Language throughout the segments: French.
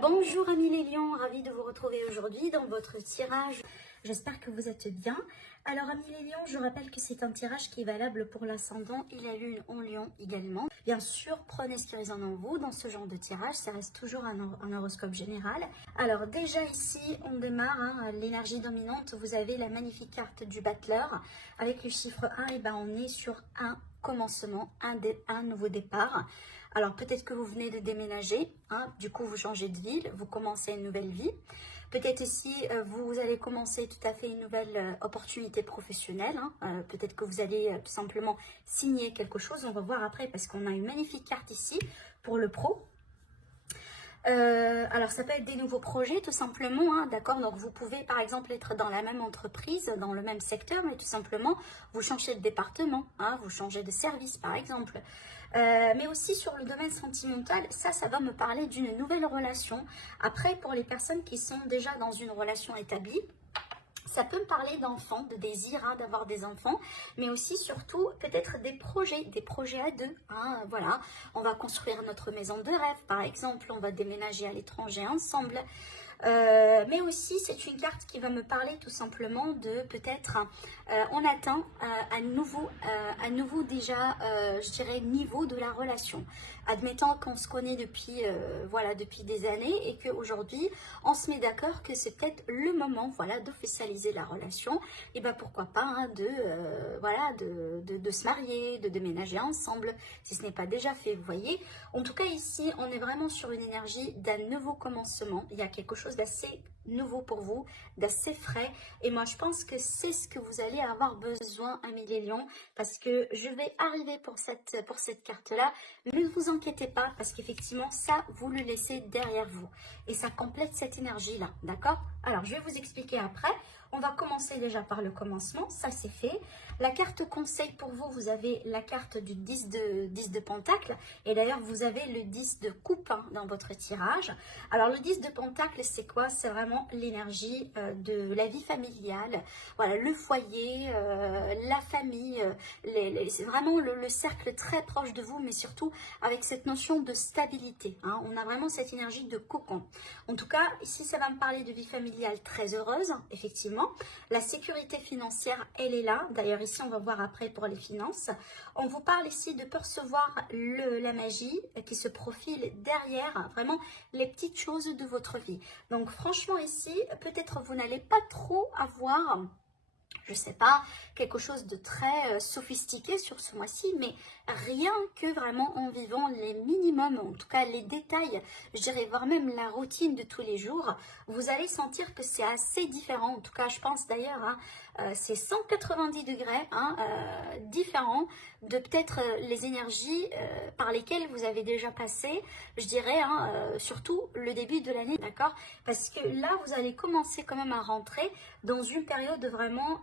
Bonjour amis les lions, ravie de vous retrouver aujourd'hui dans votre tirage. J'espère que vous êtes bien. Alors amis les lions, je rappelle que c'est un tirage qui est valable pour l'ascendant et la lune en lion également. Bien sûr, prenez ce qui résonne en vous dans ce genre de tirage, ça reste toujours un horoscope général. Alors déjà ici, on démarre, l'énergie dominante, vous avez la magnifique carte du battleur. Avec le chiffre 1, et ben on est sur un commencement, un nouveau départ. Alors peut-être que vous venez de déménager, du coup vous changez de ville, vous commencez une nouvelle vie. Peut-être ici vous allez commencer tout à fait une nouvelle opportunité professionnelle. Peut-être que vous allez tout simplement signer quelque chose, on va voir après parce qu'on a une magnifique carte ici pour le pro. Alors ça peut être des nouveaux projets tout simplement, d'accord, donc vous pouvez par exemple être dans la même entreprise, dans le même secteur, mais tout simplement vous changez de département, vous changez de service par exemple. Mais aussi sur le domaine sentimental, ça va me parler d'une nouvelle relation. Après, pour les personnes qui sont déjà dans une relation établie, ça peut me parler d'enfants, de désir d'avoir des enfants, mais aussi surtout peut-être des projets à deux. Voilà, on va construire notre maison de rêve par exemple, on va déménager à l'étranger ensemble. Mais aussi c'est une carte qui va me parler tout simplement de peut-être on atteint un nouveau déjà je dirais niveau de la relation, admettant qu'on se connaît depuis depuis des années et qu'aujourd'hui on se met d'accord que c'est peut-être le moment d'officialiser la relation, et ben pourquoi pas de se marier, de déménager ensemble si ce n'est pas déjà fait, vous voyez. En tout cas ici on est vraiment sur une énergie d'un nouveau commencement, il y a quelque chose d'assez nouveau pour vous, d'assez frais, et moi je pense que c'est ce que vous allez avoir besoin amis les lions, parce que je vais arriver pour cette carte là, ne vous inquiétez pas parce qu'effectivement ça vous le laissez derrière vous et ça complète cette énergie là, d'accord. Alors je vais vous expliquer après. On va commencer déjà par le commencement, ça c'est fait. La carte conseil pour vous, vous avez la carte du 10 de pentacle. Et d'ailleurs, vous avez le 10 de coupe dans votre tirage. Alors, le 10 de pentacle, c'est quoi? C'est vraiment l'énergie de la vie familiale. Voilà, le foyer, la famille. C'est vraiment le cercle très proche de vous, mais surtout avec cette notion de stabilité. On a vraiment cette énergie de cocon. En tout cas, ici, ça va me parler de vie familiale très heureuse, effectivement. La sécurité financière, elle est là. D'ailleurs, ici, on va voir après pour les finances. On vous parle ici de percevoir la magie qui se profile derrière, vraiment les petites choses de votre vie. Donc, franchement, ici, peut-être vous n'allez pas trop avoir, je sais pas, quelque chose de très sophistiqué sur ce mois-ci, mais rien que vraiment en vivant les minimums, en tout cas les détails, je dirais, voire même la routine de tous les jours, vous allez sentir que c'est assez différent. En tout cas, je pense d'ailleurs, c'est 190 degrés différent de peut-être les énergies par lesquelles vous avez déjà passé, je dirais, surtout le début de l'année, d'accord? Parce que là, vous allez commencer quand même à rentrer dans une période vraiment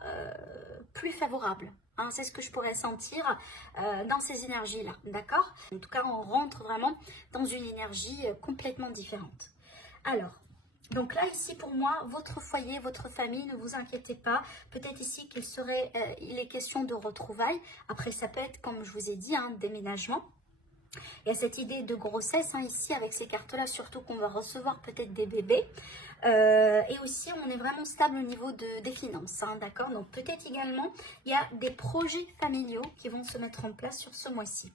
plus favorable. C'est ce que je pourrais sentir dans ces énergies-là, d'accord? En tout cas, on rentre vraiment dans une énergie complètement différente. Alors, donc là, ici, pour moi, votre foyer, votre famille, ne vous inquiétez pas. Peut-être ici il est question de retrouvailles. Après, ça peut être, comme je vous ai dit, déménagement. Il y a cette idée de grossesse ici avec ces cartes-là, surtout qu'on va recevoir peut-être des bébés. Et aussi, on est vraiment stable au niveau des finances, d'accord? Donc, peut-être également, il y a des projets familiaux qui vont se mettre en place sur ce mois-ci.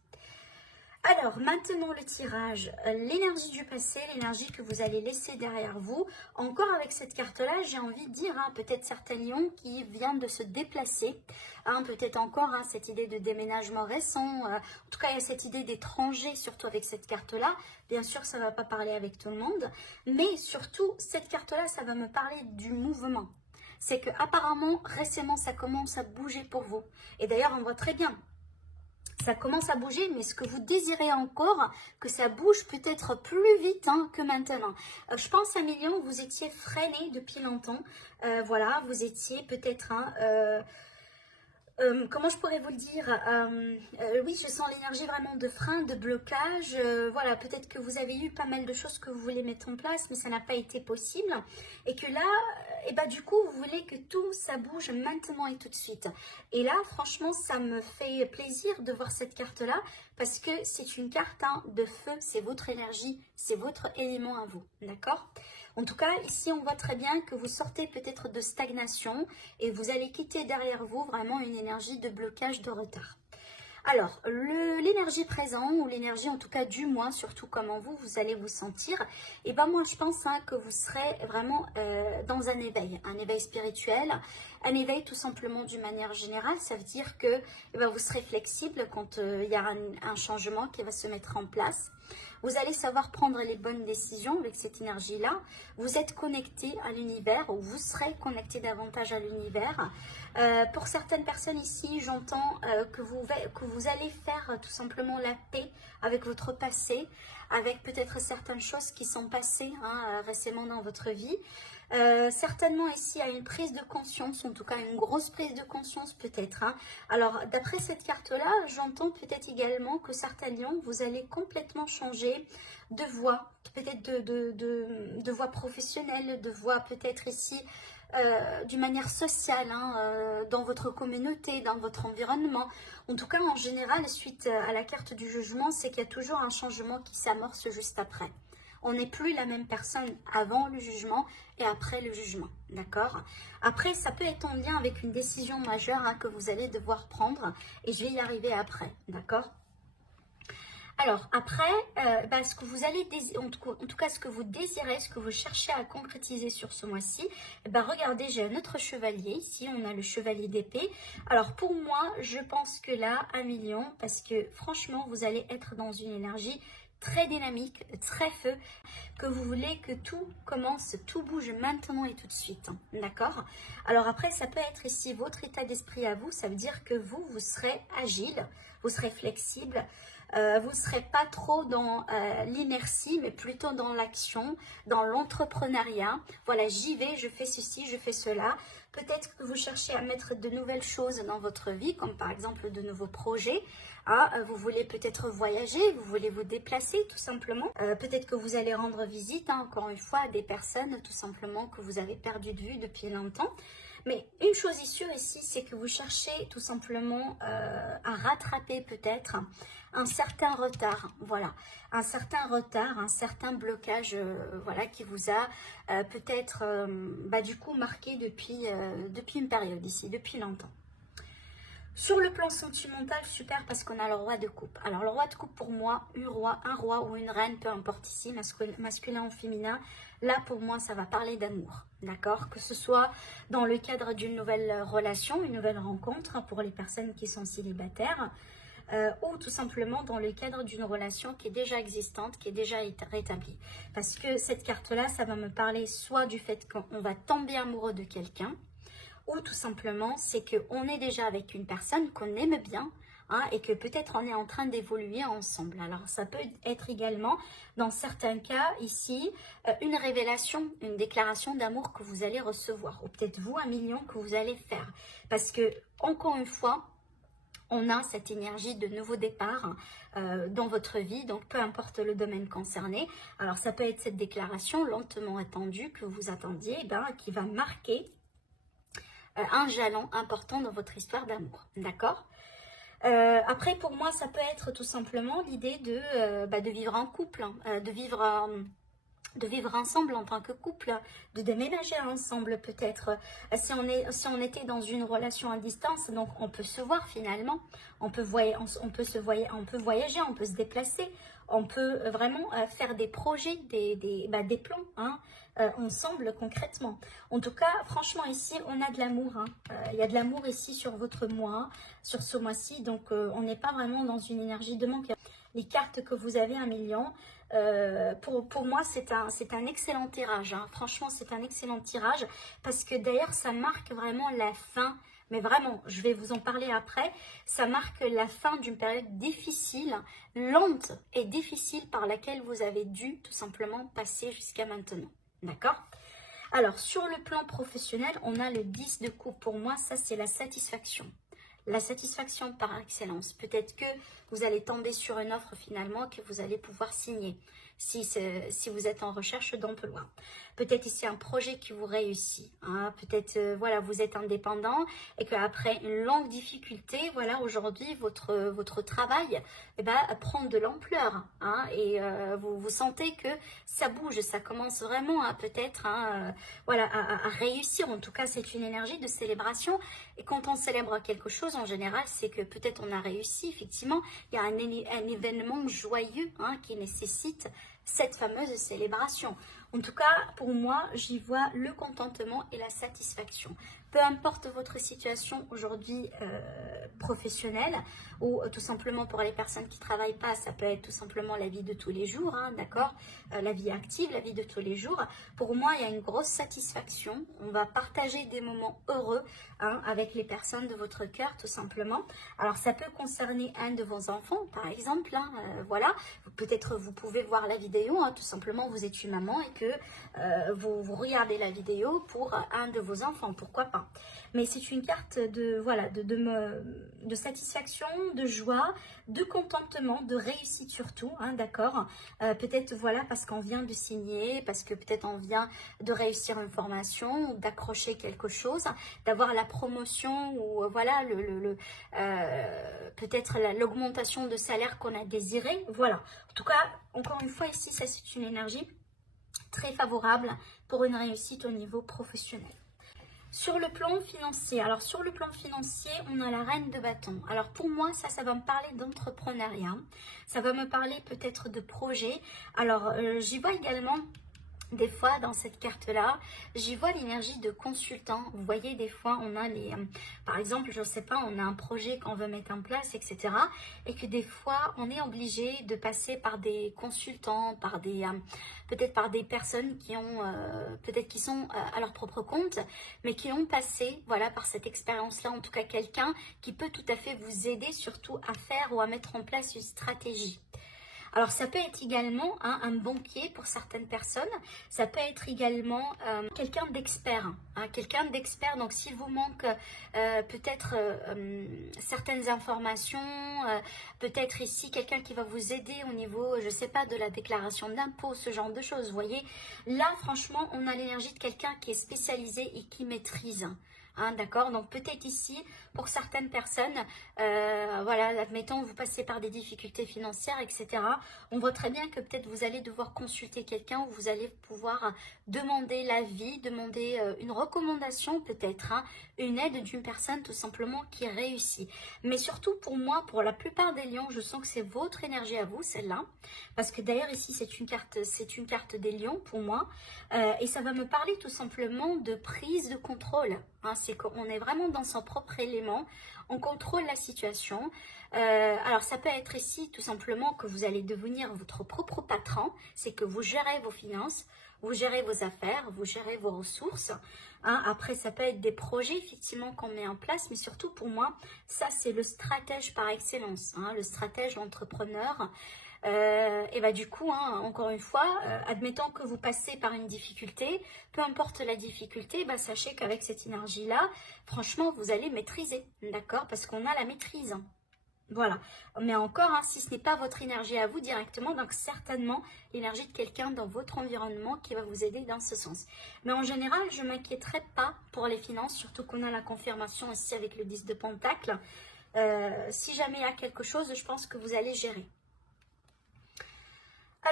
Alors, maintenant le tirage, l'énergie du passé, l'énergie que vous allez laisser derrière vous. Encore avec cette carte-là, j'ai envie de dire, peut-être certains lions qui viennent de se déplacer. Peut-être encore cette idée de déménagement récent. En tout cas, il y a cette idée d'étranger, surtout avec cette carte-là. Bien sûr, ça ne va pas parler avec tout le monde. Mais surtout, cette carte-là, ça va me parler du mouvement. C'est que apparemment, récemment, ça commence à bouger pour vous. Et d'ailleurs, on voit très bien. Ça commence à bouger, mais ce que vous désirez encore, que ça bouge peut-être plus vite que maintenant. Je pense à Million, vous étiez freiné depuis longtemps. Voilà, vous étiez peut-être... comment je pourrais vous le dire, oui, je sens l'énergie vraiment de frein, de blocage. Voilà, peut-être que vous avez eu pas mal de choses que vous voulez mettre en place, mais ça n'a pas été possible. Et que là, du coup, vous voulez que tout ça bouge maintenant et tout de suite. Et là, franchement, ça me fait plaisir de voir cette carte-là, parce que c'est une carte de feu, c'est votre énergie, c'est votre élément à vous, d'accord? En tout cas, ici, on voit très bien que vous sortez peut-être de stagnation et vous allez quitter derrière vous vraiment une énergie de blocage, de retard. Alors, l'énergie présente, ou l'énergie en tout cas du mois, surtout comment vous allez vous sentir, et ben moi je pense que vous serez vraiment dans un éveil spirituel, un éveil tout simplement d'une manière générale. Ça veut dire que vous serez flexible quand il y a un changement qui va se mettre en place. Vous allez savoir prendre les bonnes décisions avec cette énergie-là. Vous êtes connecté à l'univers, ou vous serez connecté davantage à l'univers. Pour certaines personnes ici, j'entends que vous allez faire tout simplement la paix avec votre passé, avec peut-être certaines choses qui sont passées récemment dans votre vie. Certainement ici, à une prise de conscience, en tout cas une grosse prise de conscience peut-être. Alors, d'après cette carte-là, j'entends peut-être également que certains lions, vous allez complètement changer de voie, peut-être de voie professionnelle, de voie peut-être ici d'une manière sociale, dans votre communauté, dans votre environnement. En tout cas, en général, suite à la carte du jugement, c'est qu'il y a toujours un changement qui s'amorce juste après. On n'est plus la même personne avant le jugement et après le jugement, d'accord? Après, ça peut être en lien avec une décision majeure que vous allez devoir prendre, et je vais y arriver après, d'accord? Alors, après, ce que vous allez en tout cas, ce que vous désirez, ce que vous cherchez à concrétiser sur ce mois-ci, regardez, j'ai un autre chevalier. Ici, on a le chevalier d'épée. Alors, pour moi, je pense que là, 1 million, parce que franchement, vous allez être dans une énergie très dynamique, très feu, que vous voulez que tout commence, tout bouge maintenant et tout de suite, d'accord? Alors après, ça peut être ici votre état d'esprit à vous, ça veut dire que vous serez agile, vous serez flexible, vous ne serez pas trop dans l'inertie, mais plutôt dans l'action, dans l'entrepreneuriat. Voilà, j'y vais, je fais ceci, je fais cela. Peut-être que vous cherchez à mettre de nouvelles choses dans votre vie, comme par exemple de nouveaux projets. Vous voulez peut-être voyager, vous voulez vous déplacer tout simplement. Peut-être que vous allez rendre visite, encore une fois, à des personnes tout simplement que vous avez perdu de vue depuis longtemps. Mais une chose est sûre ici, c'est que vous cherchez tout simplement à rattraper peut-être un certain retard, voilà, un certain retard, un certain blocage, voilà, qui vous a peut-être du coup marqué depuis une période ici, depuis longtemps. Sur le plan sentimental, super, parce qu'on a le roi de coupe. Alors le roi de coupe, pour moi, un roi ou une reine, peu importe ici, masculin ou féminin, là pour moi ça va parler d'amour, d'accord? Que ce soit dans le cadre d'une nouvelle relation, une nouvelle rencontre pour les personnes qui sont célibataires, ou tout simplement dans le cadre d'une relation qui est déjà existante, qui est déjà rétablie. Parce que cette carte-là, ça va me parler soit du fait qu'on va tomber amoureux de quelqu'un, ou tout simplement, c'est qu'on est déjà avec une personne qu'on aime bien, et que peut-être on est en train d'évoluer ensemble. Alors, ça peut être également, dans certains cas, ici, une révélation, une déclaration d'amour que vous allez recevoir, ou peut-être vous, 1 million que vous allez faire. Parce que, encore une fois, on a cette énergie de nouveau départ dans votre vie, donc peu importe le domaine concerné. Alors, ça peut être cette déclaration lentement attendue que vous attendiez, qui va marquer un jalon important dans votre histoire d'amour, d'accord? Après, pour moi, ça peut être tout simplement l'idée de vivre en couple, de vivre ensemble en tant que couple, de déménager ensemble peut-être. Si on était dans une relation à distance, donc on peut se voir finalement, on peut voyager, on peut se déplacer, on peut vraiment faire des projets, des plans ensemble concrètement. En tout cas, franchement ici, on a de l'amour. Il y a de l'amour ici sur votre mois, sur ce mois-ci, donc on n'est pas vraiment dans une énergie de manque. Les cartes que vous avez, 1 million, pour moi, c'est un excellent tirage. Franchement, c'est un excellent tirage parce que d'ailleurs, ça marque vraiment la fin. Mais vraiment, je vais vous en parler après. Ça marque la fin d'une période difficile, lente et difficile par laquelle vous avez dû tout simplement passer jusqu'à maintenant. D'accord ? Alors, sur le plan professionnel, on a le 10 de coupe. Pour moi, ça, c'est la satisfaction. La satisfaction par excellence. Peut-être que vous allez tomber sur une offre finalement que vous allez pouvoir signer. si vous êtes en recherche d'emploi. Peut-être ici un projet qui vous réussit, hein. Peut-être voilà, vous êtes indépendant et qu'après une longue difficulté, voilà, aujourd'hui votre travail prend de l'ampleur, hein, et vous sentez que ça bouge, ça commence vraiment à peut-être voilà, à réussir. En tout cas, c'est une énergie de célébration. Et quand on célèbre quelque chose, en général, c'est que peut-être on a réussi. Effectivement, il y a un événement joyeux, hein, qui nécessite cette fameuse célébration. En tout cas, pour moi, j'y vois le contentement et la satisfaction. Peu importe votre situation aujourd'hui professionnelle, ou tout simplement pour les personnes qui ne travaillent pas, ça peut être tout simplement la vie de tous les jours, hein, d'accord, la vie active, la vie de tous les jours. Pour moi, il y a une grosse satisfaction. On va partager des moments heureux, hein, avec les personnes de votre cœur, tout simplement. Alors, ça peut concerner un de vos enfants, par exemple, hein, voilà. Peut-être vous pouvez voir la vidéo, hein, tout simplement, vous êtes une maman et que vous regardez la vidéo pour un de vos enfants, pourquoi pas. Mais c'est une carte de, voilà, de satisfaction, de joie, de contentement, de réussite surtout, hein, d'accord. Peut-être, voilà, parce qu'on vient de signer, parce que peut-être on vient de réussir une formation, d'accrocher quelque chose, d'avoir la promotion ou voilà, peut-être l'augmentation de salaire qu'on a désiré. Voilà. En tout cas, encore une fois, ici, ça c'est une énergie très favorable pour une réussite au niveau professionnel. Sur le plan financier, alors sur le plan financier, on a la reine de bâton. Alors pour moi, ça va me parler d'entrepreneuriat, ça va me parler peut-être de projet. Alors j'y vois également des fois dans cette carte là, j'y vois l'énergie de consultant. Vous voyez, des fois on a par exemple, je ne sais pas, on a un projet qu'on veut mettre en place, etc. Et que des fois on est obligé de passer par des consultants, par des peut-être par des personnes qui ont peut-être qui sont à leur propre compte, mais qui ont passé, voilà, par cette expérience là, en tout cas quelqu'un qui peut tout à fait vous aider surtout à faire ou à mettre en place une stratégie. Alors, ça peut être également un banquier pour certaines personnes. Ça peut être également quelqu'un d'expert. Hein, quelqu'un d'expert. Donc, s'il vous manque peut-être certaines informations, peut-être ici quelqu'un qui va vous aider au niveau, je ne sais pas, de la déclaration d'impôt, ce genre de choses. Vous voyez, là, franchement, on a l'énergie de quelqu'un qui est spécialisé et qui maîtrise. Hein, d'accord, donc peut-être ici, pour certaines personnes, voilà, admettons, vous passez par des difficultés financières, etc. On voit très bien que peut-être vous allez devoir consulter quelqu'un ou vous allez pouvoir demander l'avis, demander une recommandation peut-être, hein, une aide d'une personne tout simplement qui réussit. Mais surtout pour moi, pour la plupart des lions, je sens que c'est votre énergie à vous, celle-là. Parce que d'ailleurs ici, c'est une carte des lions pour moi. Et ça va me parler tout simplement de prise de contrôle. Hein, c'est qu'on est vraiment dans son propre élément, on contrôle la situation. Alors ça peut être ici tout simplement que vous allez devenir votre propre patron, c'est que vous gérez vos finances, vous gérez vos affaires, vous gérez vos ressources. Hein, après ça peut être des projets effectivement qu'on met en place, mais surtout pour moi, ça c'est le stratège par excellence, hein, le stratège, l'entrepreneur. Et bah du coup, hein, encore une fois, admettons que vous passez par une difficulté, peu importe la difficulté, bah, sachez qu'avec cette énergie-là, franchement, vous allez maîtriser, d'accord? Parce qu'on a la maîtrise. Voilà. Mais encore, hein, si ce n'est pas votre énergie à vous directement, donc certainement l'énergie de quelqu'un dans votre environnement qui va vous aider dans ce sens. Mais en général, je ne m'inquiéterai pas pour les finances, surtout qu'on a la confirmation ici avec le 10 de Pentacle. Si jamais il y a quelque chose, je pense que vous allez gérer.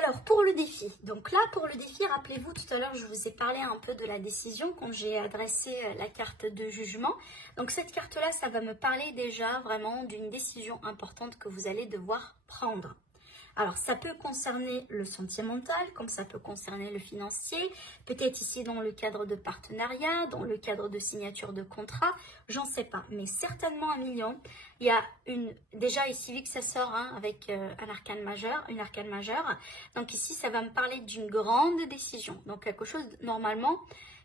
Alors, pour le défi, donc là, pour le défi, rappelez-vous, tout à l'heure, je vous ai parlé un peu de la décision quand j'ai adressé la carte de jugement. Donc, cette carte-là, ça va me parler déjà vraiment d'une décision importante que vous allez devoir prendre. Alors, ça peut concerner le sentimental, comme ça peut concerner le financier, peut-être ici dans le cadre de partenariat, dans le cadre de signature de contrat, j'en sais pas. Mais certainement un million, il y a déjà ici, vu que ça sort hein, avec un arcane majeur, une arcane majeure, donc ici, ça va me parler d'une grande décision. Donc, quelque chose, normalement,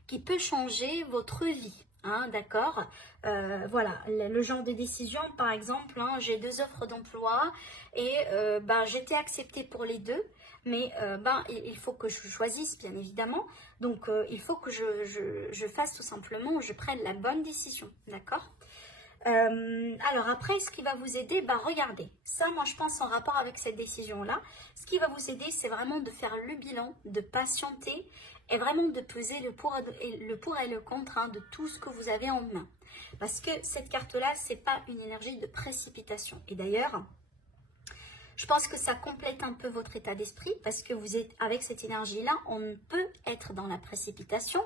qui peut changer votre vie. Hein, d'accord, voilà, le genre de décision, par exemple, hein, j'ai 2 offres d'emploi et j'étais acceptée pour les 2, mais il faut que je choisisse, bien évidemment, donc il faut que je fasse tout simplement, je prenne la bonne décision, d'accord. Alors après, ce qui va vous aider, bah regardez, ça moi je pense en rapport avec cette décision-là, ce qui va vous aider, c'est vraiment de faire le bilan, de patienter et vraiment de peser le pour et le contre hein, de tout ce que vous avez en main. Parce que cette carte-là, c'est pas une énergie de précipitation. Et d'ailleurs, je pense que ça complète un peu votre état d'esprit parce que vous êtes avec cette énergie-là, on peut être dans la précipitation.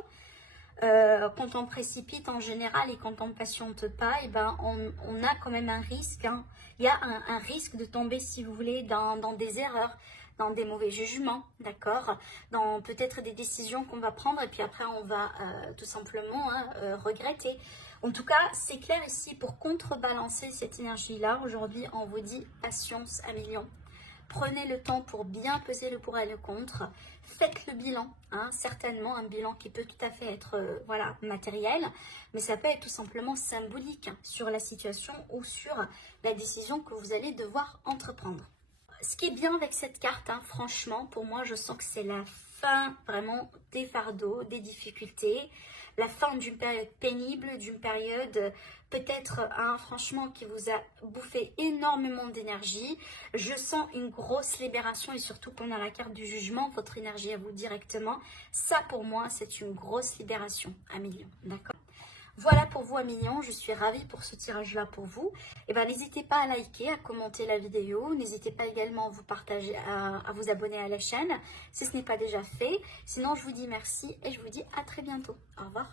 Quand on précipite en général et quand on ne patiente pas, et ben on a quand même un risque. Hein. Il y a un risque de tomber, si vous voulez, dans des erreurs, dans des mauvais jugements, d'accord, dans peut-être des décisions qu'on va prendre et puis après on va tout simplement regretter. En tout cas, c'est clair ici, pour contrebalancer cette énergie-là, aujourd'hui, on vous dit patience à millions. Prenez le temps pour bien peser le pour et le contre. Faites le bilan, hein, certainement un bilan qui peut tout à fait être voilà, matériel, mais ça peut être tout simplement symbolique hein, sur la situation ou sur la décision que vous allez devoir entreprendre. Ce qui est bien avec cette carte, hein, franchement, pour moi, je sens que c'est la fin vraiment des fardeaux, des difficultés, la fin d'une période pénible, d'une période peut-être, hein, franchement, qui vous a bouffé énormément d'énergie. Je sens une grosse libération et surtout qu'on a la carte du jugement, votre énergie à vous directement. Ça, pour moi, c'est une grosse libération à millions, d'accord ? Voilà pour vous, Amignon, je suis ravie pour ce tirage-là pour vous. Et ben, n'hésitez pas à liker, à commenter la vidéo. N'hésitez pas également à vous partager, à vous abonner à la chaîne si ce n'est pas déjà fait. Sinon, je vous dis merci et je vous dis à très bientôt. Au revoir.